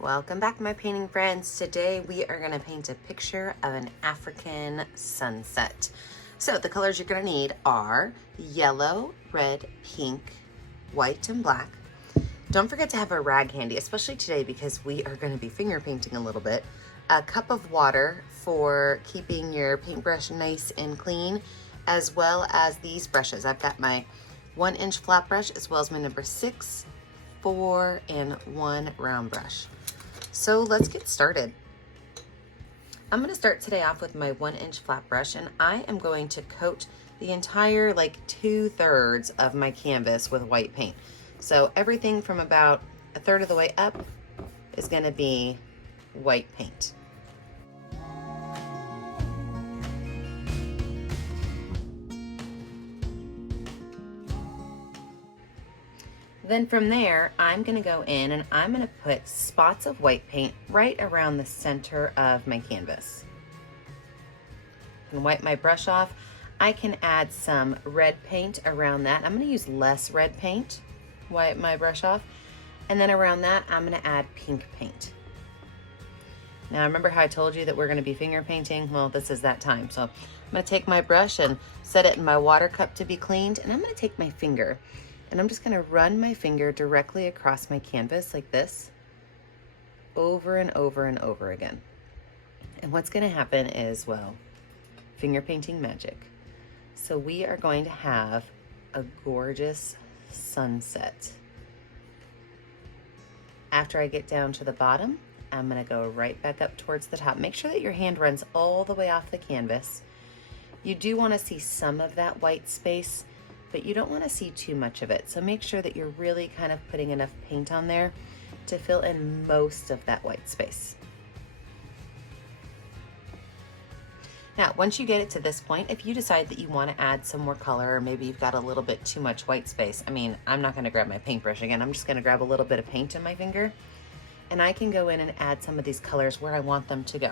Welcome back, my painting friends. Today we are going to paint a picture of an African sunset. So the colors you're going to need are yellow, red, pink, white, and black. Don't forget to have a rag handy, especially today because we are going to be finger painting a little bit. A cup of water for keeping your paintbrush nice and clean, as well as these brushes. I've got my 1-inch flat brush as well as my number 6, 4, and 1 round brush. So let's get started. I'm going to start today off with my 1-inch flat brush, and I am going to coat the entire 2/3 of my canvas with white paint. So everything from about 1/3 of the way up is going to be white paint. Then from there, I'm going to go in and I'm going to put spots of white paint right around the center of my canvas. And wipe my brush off. I can add some red paint around that. I'm going to use less red paint. Wipe my brush off. And then around that, I'm going to add pink paint. Now, remember how I told you that we're going to be finger painting? Well, this is that time. So I'm going to take my brush and set it in my water cup to be cleaned. And I'm going to take my finger. And I'm just going to run my finger directly across my canvas like this, over and over and over again. And what's going to happen is, well, finger painting magic. So we are going to have a gorgeous sunset. After I get down to the bottom, I'm going to go right back up towards the top. Make sure that your hand runs all the way off the canvas. You do want to see some of that white space, but you don't want to see too much of it. So make sure that you're really kind of putting enough paint on there to fill in most of that white space. Now, once you get it to this point, if you decide that you want to add some more color, or maybe you've got a little bit too much white space, I mean, I'm not going to grab my paintbrush again. I'm just going to grab a little bit of paint in my finger, and I can go in and add some of these colors where I want them to go.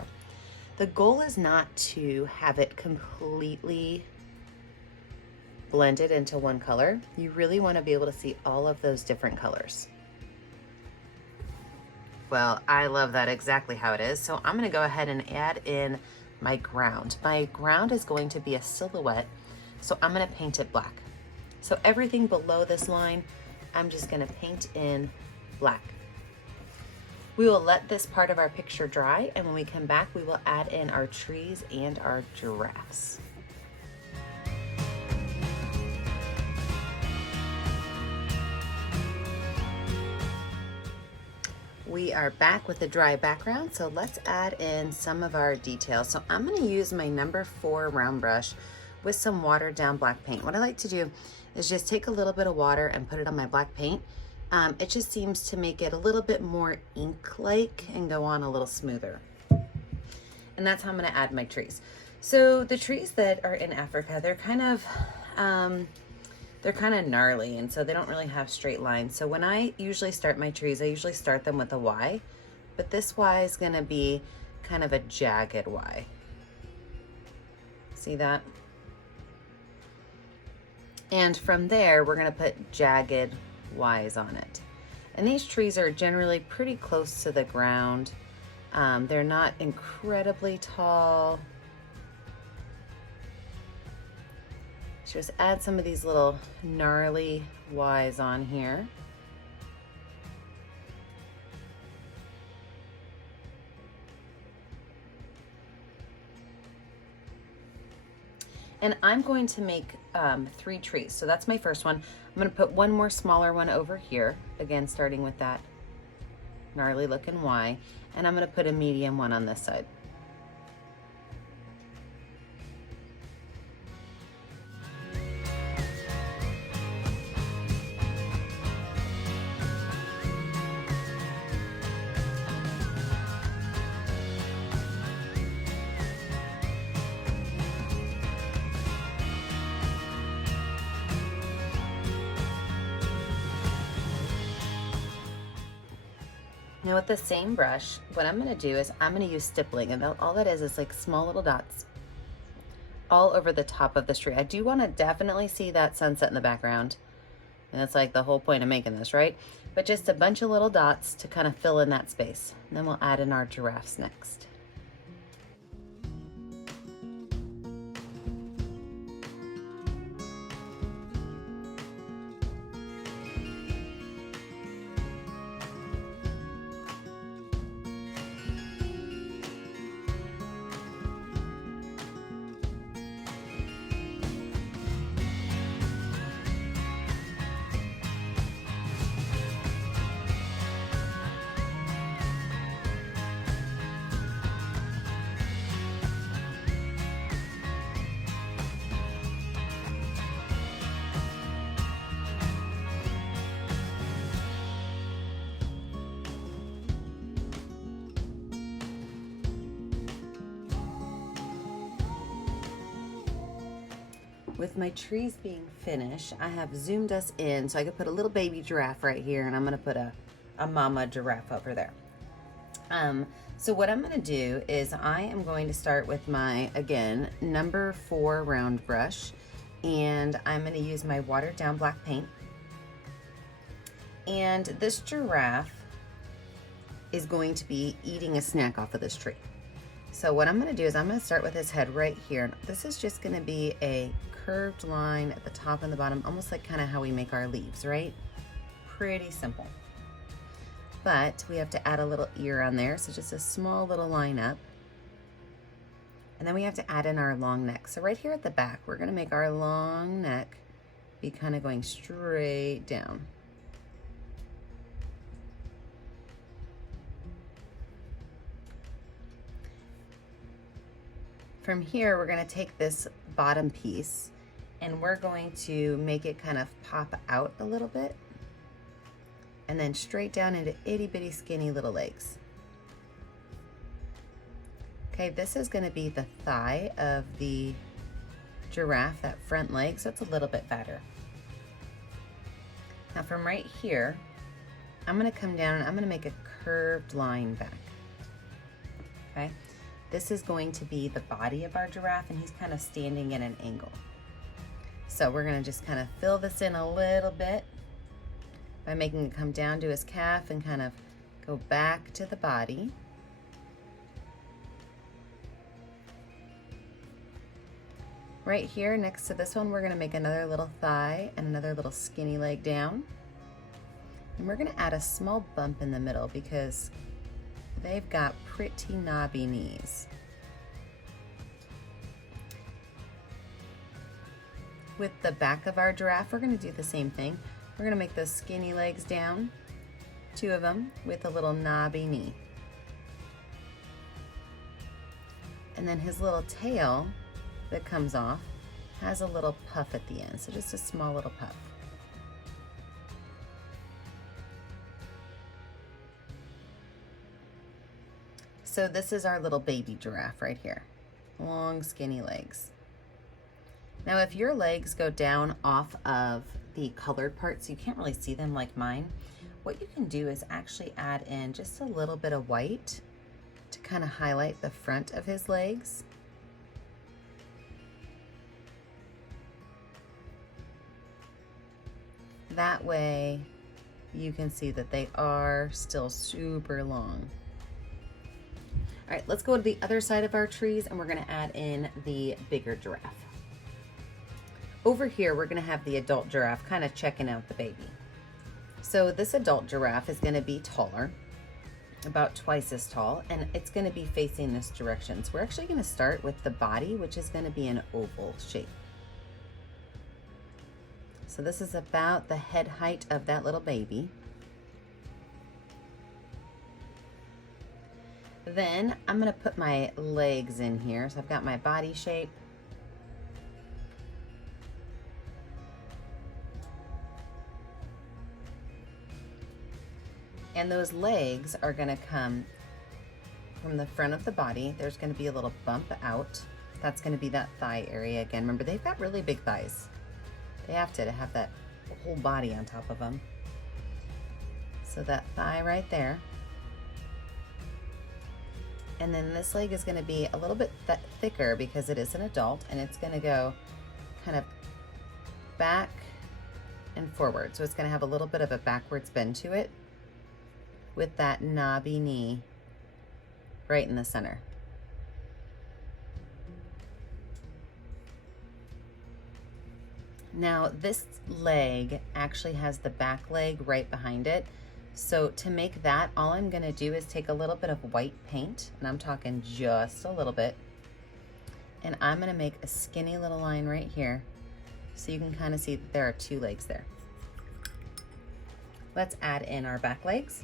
The goal is not to have it completely blended into one color. You really want to be able to see all of those different colors. Well, I love that exactly how it is. So I'm going to go ahead and add in my ground. My ground is going to be a silhouette, so I'm going to paint it black. So everything below this line, I'm just going to paint in black. We will let this part of our picture dry, and when we come back, we will add in our trees and our giraffes. We are back with the dry background, so let's add in some of our details. So I'm going to use my number 4 round brush with some watered down black paint. What I like to do is just take a little bit of water and put it on my black paint. It just seems to make it a little bit more ink-like and go on a little smoother. And that's how I'm going to add my trees. So the trees that are in Africa, they're kind of gnarly, and so they don't really have straight lines. So when I usually start my trees, I usually start them with a Y, but this Y is going to be kind of a jagged Y. See that? And from there, we're going to put jagged Ys on it. And these trees are generally pretty close to the ground. They're not incredibly tall. Just add some of these little gnarly Ys on here. And I'm going to make 3 trees. So that's my first one. I'm going to put one more smaller one over here. Again, starting with that gnarly looking Y. And I'm going to put a medium one on this side. Now with the same brush, what I'm going to do is I'm going to use stippling, and all that is like small little dots all over the top of this tree. I do want to definitely see that sunset in the background, And that's like the whole point of making this, right? But just a bunch of little dots to kind of fill in that space. And then we'll add in our giraffes next. With my trees being finished, I have zoomed us in so I could put a little baby giraffe right here, and I'm gonna put a mama giraffe over there. So what I'm gonna do is I am going to start with my, again, number 4 round brush, and I'm gonna use my watered down black paint. And this giraffe is going to be eating a snack off of this tree. So what I'm gonna do is I'm gonna start with his head right here. This is just gonna be a curved line at the top and the bottom, almost like kind of how we make our leaves, right? Pretty simple. But we have to add a little ear on there, so just a small little line up. And then we have to add in our long neck. So right here at the back, we're gonna make our long neck be kind of going straight down. From here, we're gonna take this bottom piece and we're going to make it kind of pop out a little bit and then straight down into itty bitty skinny little legs. Okay, this is gonna be the thigh of the giraffe, that front leg, so it's a little bit fatter. Now from right here, I'm gonna come down and I'm gonna make a curved line back, okay? This is going to be the body of our giraffe, and he's kind of standing at an angle. So we're gonna just kind of fill this in a little bit by making it come down to his calf and kind of go back to the body. Right here next to this one, we're gonna make another little thigh and another little skinny leg down. And we're gonna add a small bump in the middle because they've got pretty knobby knees. With the back of our giraffe, we're gonna do the same thing. We're gonna make those skinny legs down, 2 of them, with a little knobby knee. And then his little tail that comes off has a little puff at the end, so just a small little puff. So this is our little baby giraffe right here. Long, skinny legs. Now, if your legs go down off of the colored parts, you can't really see them like mine, what you can do is actually add in just a little bit of white to kind of highlight the front of his legs. That way you can see that they are still super long. All right, let's go to the other side of our trees and we're gonna add in the bigger giraffe. Over here, we're gonna have the adult giraffe kind of checking out the baby. So this adult giraffe is gonna be taller, about twice as tall, and it's gonna be facing this direction. So we're actually gonna start with the body, which is gonna be an oval shape. So this is about the head height of that little baby. Then I'm gonna put my legs in here. So I've got my body shape. And those legs are gonna come from the front of the body. There's gonna be a little bump out. That's gonna be that thigh area again. Remember, they've got really big thighs. They have to have that whole body on top of them. So that thigh right there. And then this leg is gonna be a little bit thicker because it is an adult, and it's gonna go kind of back and forward. So it's going to have a little bit of a backwards bend to it with that knobby knee right in the center. Now this leg actually has the back leg right behind it. So to make that, all I'm gonna do is take a little bit of white paint, and I'm talking just a little bit, and I'm gonna make a skinny little line right here so you can kind of see that there are two legs there. Let's add in our back legs.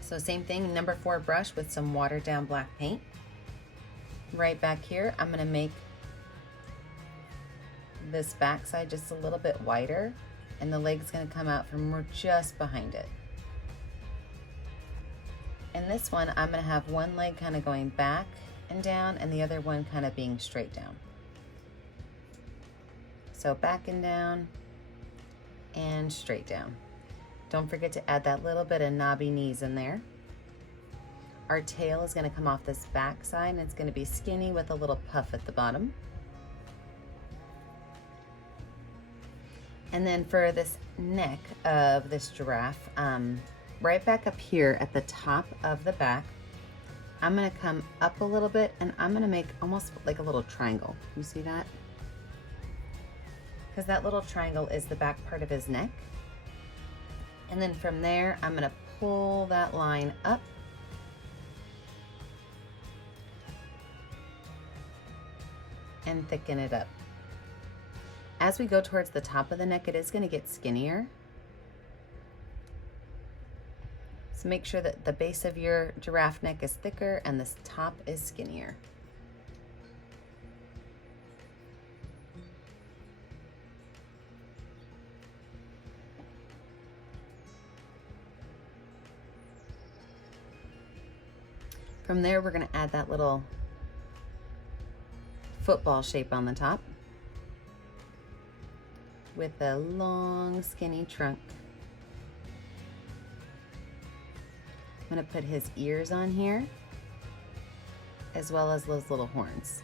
So same thing, number 4 brush with some watered down black paint. Right back here, I'm gonna make this back side just a little bit wider, and the leg's gonna come out from just behind it. And this one, I'm gonna have one leg kind of going back and down and the other one kind of being straight down. So back and down and straight down. Don't forget to add that little bit of knobby knees in there. Our tail is gonna come off this back side, and it's gonna be skinny with a little puff at the bottom. And then for this neck of this giraffe, right back up here at the top of the back, I'm gonna come up a little bit and I'm gonna make almost like a little triangle. You see that? Because that little triangle is the back part of his neck. And then from there, I'm gonna pull that line up. And thicken it up. As we go towards the top of the neck, it is gonna get skinnier. So make sure that the base of your giraffe neck is thicker and this top is skinnier. From there, we're gonna add that little football shape on the top with a long, skinny trunk. I'm gonna put his ears on here, as well as those little horns.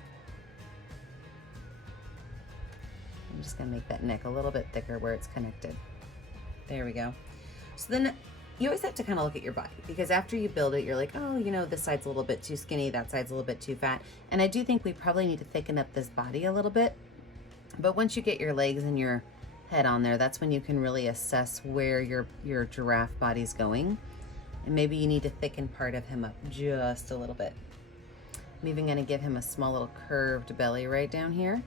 I'm just gonna make that neck a little bit thicker where it's connected. There we go. So then you always have to kind of look at your body, because after you build it, you're like, oh, you know, this side's a little bit too skinny, that side's a little bit too fat. And I do think we probably need to thicken up this body a little bit. But once you get your legs and your head on there, that's when you can really assess where your giraffe body's going. And maybe you need to thicken part of him up just a little bit. I'm even gonna give him a small little curved belly right down here.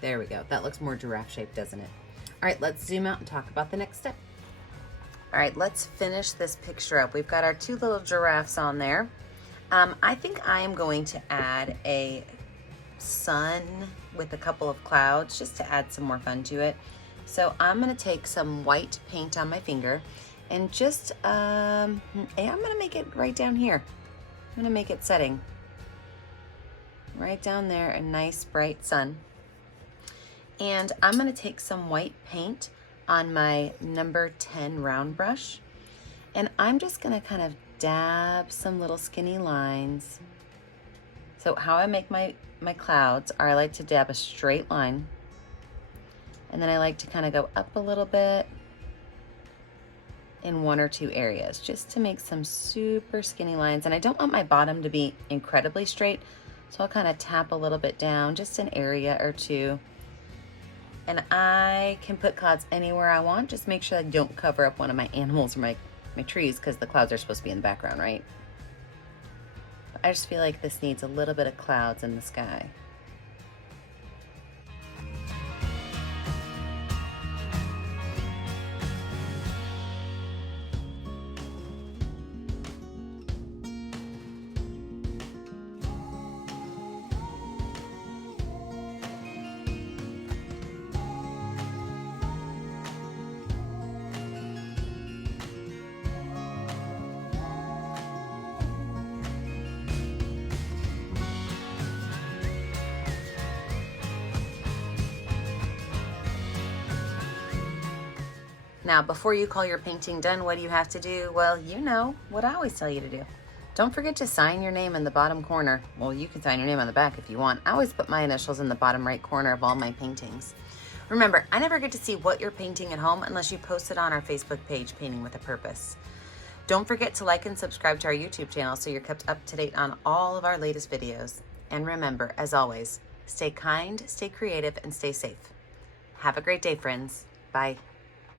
There we go. That looks more giraffe shaped, doesn't it? All right, let's zoom out and talk about the next step. All right, let's finish this picture up. We've got our two little giraffes on there. I think I am going to add a sun with a couple of clouds just to add some more fun to it. So I'm gonna take some white paint on my finger and just, I'm gonna make it right down here. I'm gonna make it setting. Right down there, a nice bright sun. And I'm gonna take some white paint on my number 10 round brush. And I'm just gonna kind of dab some little skinny lines. So how I make my clouds are, I like to dab a straight line. And then I like to kind of go up a little bit in one or two areas just to make some super skinny lines. And I don't want my bottom to be incredibly straight, so I'll kind of tap a little bit down, just an area or two. And I can put clouds anywhere I want. Just make sure I don't cover up one of my animals or my trees, because the clouds are supposed to be in the background, right? I just feel like this needs a little bit of clouds in the sky. Now, before you call your painting done, what do you have to do? Well, you know what I always tell you to do. Don't forget to sign your name in the bottom corner. Well, you can sign your name on the back if you want. I always put my initials in the bottom right corner of all my paintings. Remember, I never get to see what you're painting at home unless you post it on our Facebook page, Painting with a Purpose. Don't forget to like and subscribe to our YouTube channel so you're kept up to date on all of our latest videos. And remember, as always, stay kind, stay creative, and stay safe. Have a great day, friends. Bye.